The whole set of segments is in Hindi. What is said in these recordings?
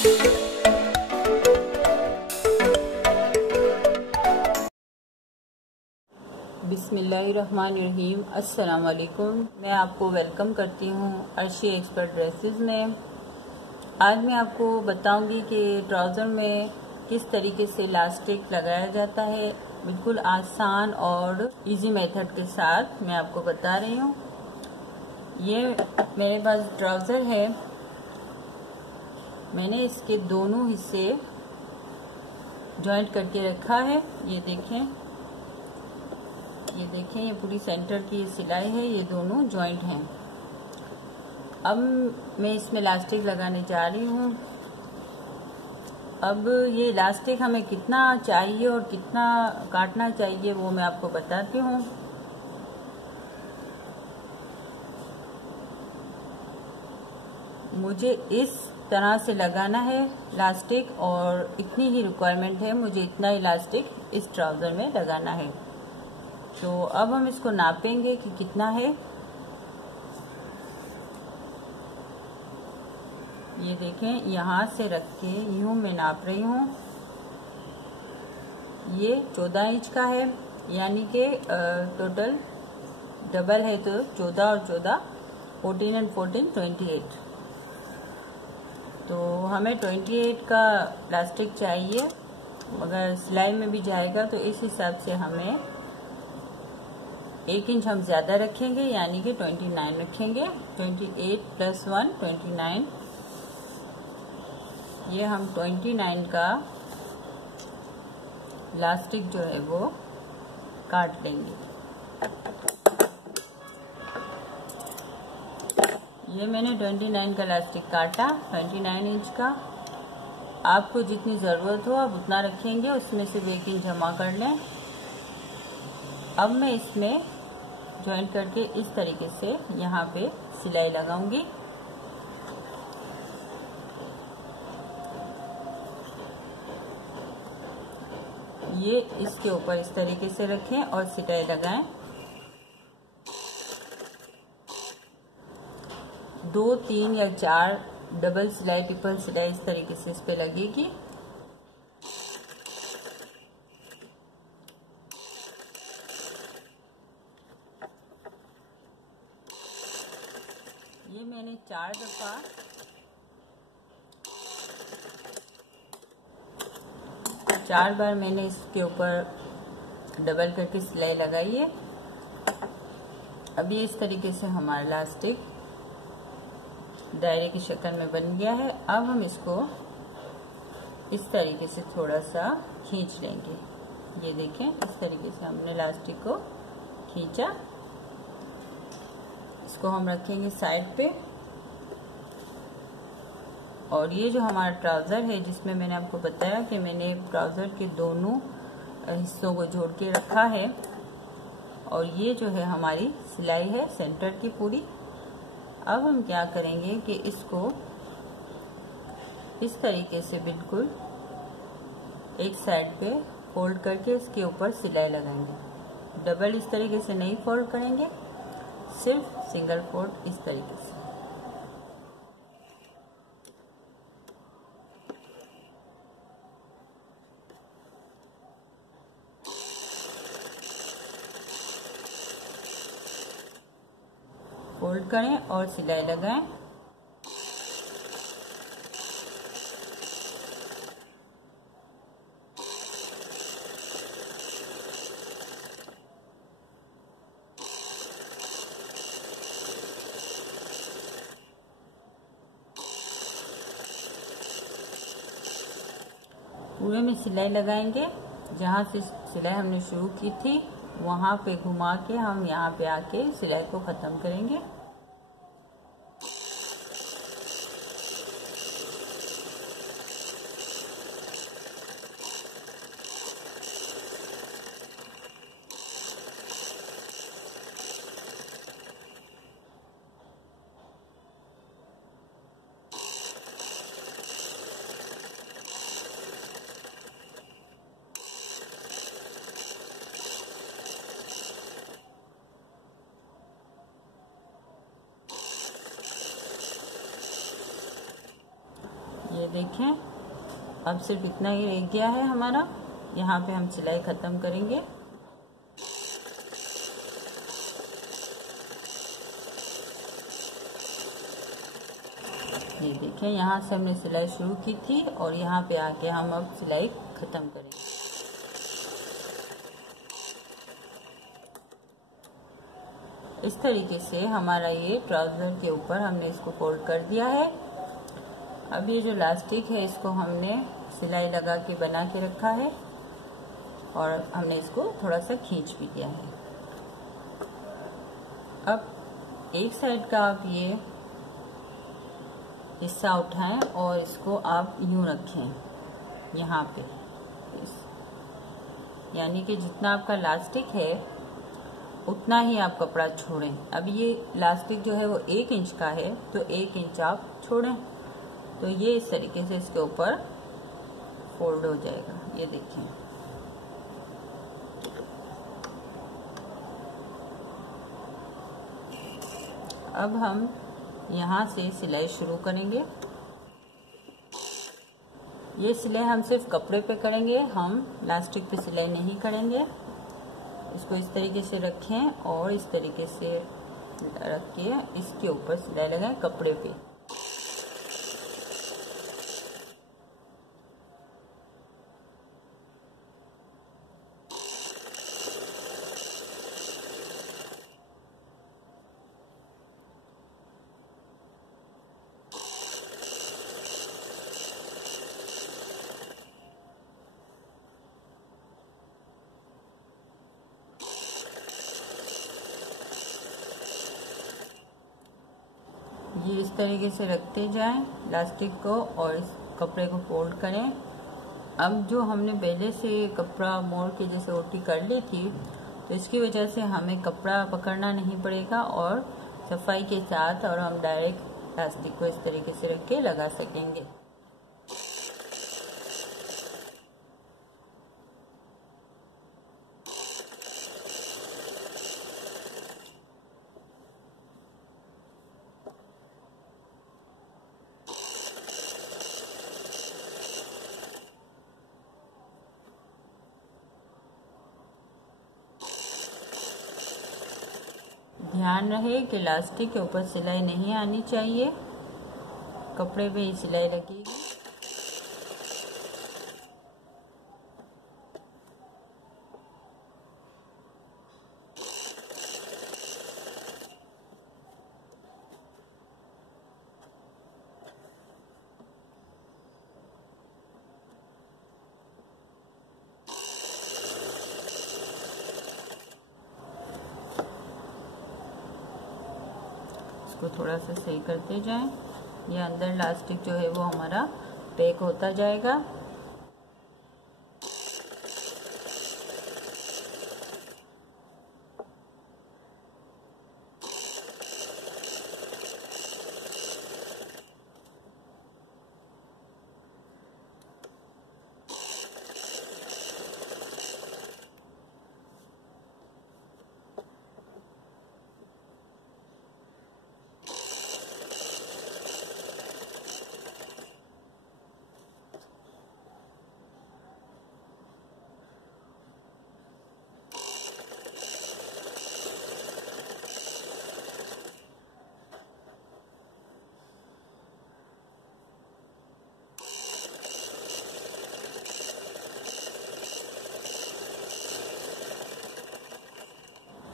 बिस्मिल्लाहिर्रहमानिर्रहीम। अस्सलाम वालेकुम। मैं आपको वेलकम करती हूँ अर्शी एक्सपर्ट ड्रेसेस में। आज मैं आपको बताऊंगी कि ट्राउज़र में किस तरीके से इलास्टिक लगाया जाता है, बिल्कुल आसान और इजी मेथड के साथ मैं आपको बता रही हूँ। ये मेरे पास ट्राउज़र है, मैंने इसके दोनों हिस्से जॉइंट करके रखा है। ये देखें, ये पूरी सेंटर की सिलाई है, ये दोनों जॉइंट हैं। अब मैं इसमें इलास्टिक लगाने जा रही हूँ। अब ये इलास्टिक हमें कितना चाहिए और कितना काटना चाहिए वो मैं आपको बताती हूँ। मुझे इस तरह से लगाना है इलास्टिक और इतनी ही रिक्वायरमेंट है, मुझे इतना इलास्टिक इस ट्राउज़र में लगाना है। तो अब हम इसको नापेंगे कि कितना है। ये देखें, यहाँ से रख के यूँ मैं नाप रही हूँ। ये 14 इंच का है, यानी कि टोटल डबल है तो 14 और 14 14 एंड 14 28। तो हमें 28 का इलास्टिक चाहिए, मगर सिलाई में भी जाएगा तो इस हिसाब से हमें 1 इंच हम ज़्यादा रखेंगे, यानी कि 29 रखेंगे। 28 + 1 29। ये हम 29 का इलास्टिक जो है वो काट लेंगे। ये मैंने 29 का इलास्टिक काटा, 29 इंच का। आपको जितनी ज़रूरत हो आप उतना रखेंगे, उसमें से 1 इंच जमा कर लें। अब मैं इसमें जॉइंट करके इस तरीके से यहाँ पे सिलाई लगाऊंगी। ये इसके ऊपर इस तरीके से रखें और सिलाई लगाएं। 2, 3 या 4 डबल सिलाई, ट्रिपल सिलाई इस तरीके से इस पे लगेगी। ये मैंने 4 दफ़ा बार मैंने इसके ऊपर डबल करके सिलाई लगाई है। अब ये इस तरीके से हमारा इलास्टिक दायरे की शक्ल में बन गया है। अब हम इसको इस तरीके से थोड़ा सा खींच लेंगे। ये देखें, इस तरीके से हमने इलास्टिक को खींचा। इसको हम रखेंगे साइड पे। और ये जो हमारा ट्राउज़र है, जिसमें मैंने आपको बताया कि मैंने ट्राउज़र के दोनों हिस्सों को जोड़ के रखा है, और ये जो है हमारी सिलाई है सेंटर की पूरी। अब हम क्या करेंगे कि इसको इस तरीके से बिल्कुल एक साइड पे फोल्ड करके इसके ऊपर सिलाई लगाएंगे। डबल इस तरीके से नहीं फोल्ड करेंगे, सिर्फ सिंगल फोल्ड इस तरीके से। फोल्ड करें और सिलाई लगाएं। पूरे में सिलाई लगाएंगे। जहाँ से सिलाई हमने शुरू की थी वहाँ पे घुमा के हम यहाँ पे आके सिलाई को ख़त्म करेंगे। देखें, अब सिर्फ इतना ही रह गया है हमारा। यहाँ पे हम सिलाई ख़त्म करेंगे। ये देखें, यहाँ से हमने सिलाई शुरू की थी और यहाँ पे आके हम अब सिलाई ख़त्म करेंगे। इस तरीके से हमारा ये ट्राउज़र के ऊपर हमने इसको फोल्ड कर दिया है। अब ये जो इलास्टिक है इसको हमने सिलाई लगा के बना के रखा है और हमने इसको थोड़ा सा खींच भी दिया है। अब एक साइड का आप ये हिस्सा उठाएं और इसको आप यूं रखें यहाँ पे, यानी कि जितना आपका इलास्टिक है उतना ही आप कपड़ा छोड़ें। अब ये इलास्टिक जो है वो 1 इंच का है, तो 1 इंच आप छोड़ें, तो ये इस तरीके से इसके ऊपर फोल्ड हो जाएगा। ये देखें, अब हम यहाँ से सिलाई शुरू करेंगे। ये सिलाई हम सिर्फ कपड़े पे करेंगे, हम इलास्टिक पे सिलाई नहीं करेंगे। इसको इस तरीके से रखें और इस तरीके से रख के इसके ऊपर सिलाई लगाएं कपड़े पे। ये इस तरीके से रखते जाएं इलास्टिक को और इस कपड़े को फोल्ड करें। अब जो हमने पहले से कपड़ा मोड़ के जैसे ओटी कर ली थी, तो इसकी वजह से हमें कपड़ा पकड़ना नहीं पड़ेगा और सफाई के साथ और हम डायरेक्ट इलास्टिक को इस तरीके से रख के लगा सकेंगे। ध्यान रहे कि इलास्टिक के ऊपर सिलाई नहीं आनी चाहिए, कपड़े पे ही सिलाई लगेगी। इसको थोड़ा सा सही करते जाएं। ये अंदर इलास्टिक जो है वो हमारा पैक होता जाएगा।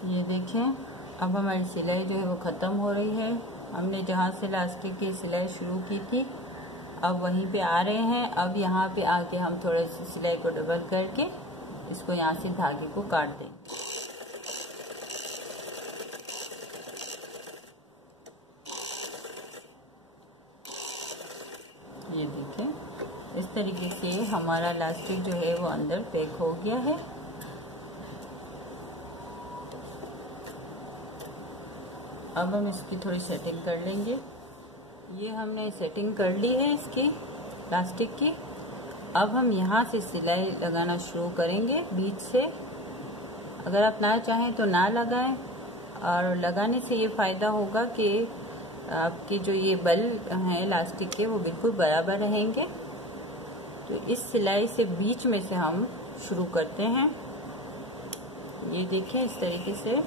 ये देखें, अब हमारी सिलाई जो है वो ख़त्म हो रही है। हमने जहाँ से इलास्टिक की सिलाई शुरू की थी अब वहीं पे आ रहे हैं। अब यहाँ पे आके हम थोड़ी सी सिलाई को डबल करके इसको यहाँ से धागे को काट दें। ये देखें, इस तरीके से हमारा इलास्टिक जो है वो अंदर पैक हो गया है। अब हम इसकी थोड़ी सेटिंग कर लेंगे। ये हमने सेटिंग कर ली है इसकी इलास्टिक की। अब हम यहाँ से सिलाई लगाना शुरू करेंगे बीच से। अगर आप ना चाहें तो ना लगाएं, और लगाने से ये फ़ायदा होगा कि आपके जो ये बल हैं इलास्टिक के वो बिल्कुल बराबर रहेंगे। तो इस सिलाई से बीच में से हम शुरू करते हैं। ये देखें इस तरीके से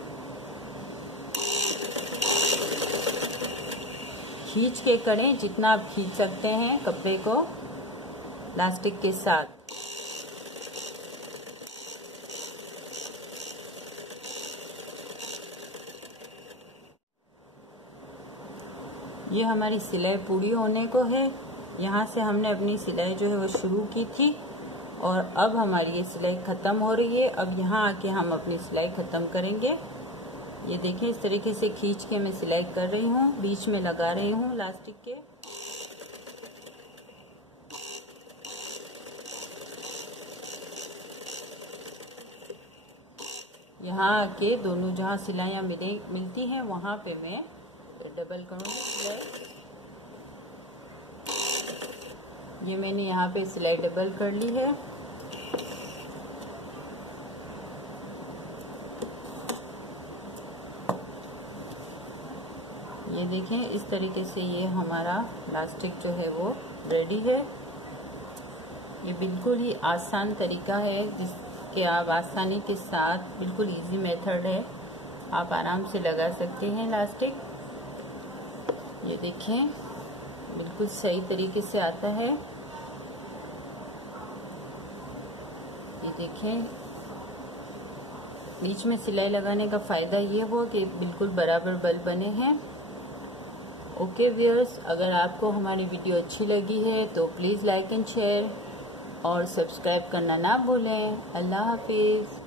खींच के करें, जितना आप खींच सकते हैं कपड़े को इलास्टिक के साथ। ये हमारी सिलाई पूरी होने को है। यहाँ से हमने अपनी सिलाई जो है वो शुरू की थी और अब हमारी ये सिलाई ख़त्म हो रही है। अब यहाँ आके हम अपनी सिलाई ख़त्म करेंगे। ये देखें इस तरीके से खींच के मैं सिलाई कर रही हूँ, बीच में लगा रही हूँ इलास्टिक के। यहाँ आके दोनों जहाँ सिलाइयाँ मिलती हैं वहाँ पे मैं डबल करूँगी सिलाई। ये मैंने यहाँ पे सिलाई डबल कर ली है। ये देखें इस तरीके से ये हमारा इलास्टिक जो है वो रेडी है। ये बिल्कुल ही आसान तरीका है जिसके आप आसानी के साथ, बिल्कुल इजी मेथड है, आप आराम से लगा सकते हैं इलास्टिक। ये देखें बिल्कुल सही तरीके से आता है। ये देखें बीच में सिलाई लगाने का फ़ायदा ये हुआ कि बिल्कुल बराबर बल बने हैं। ओके व्यूअर्स, अगर आपको हमारी वीडियो अच्छी लगी है तो प्लीज़ लाइक एंड शेयर और सब्सक्राइब करना ना भूलें। अल्लाह हाफिज़।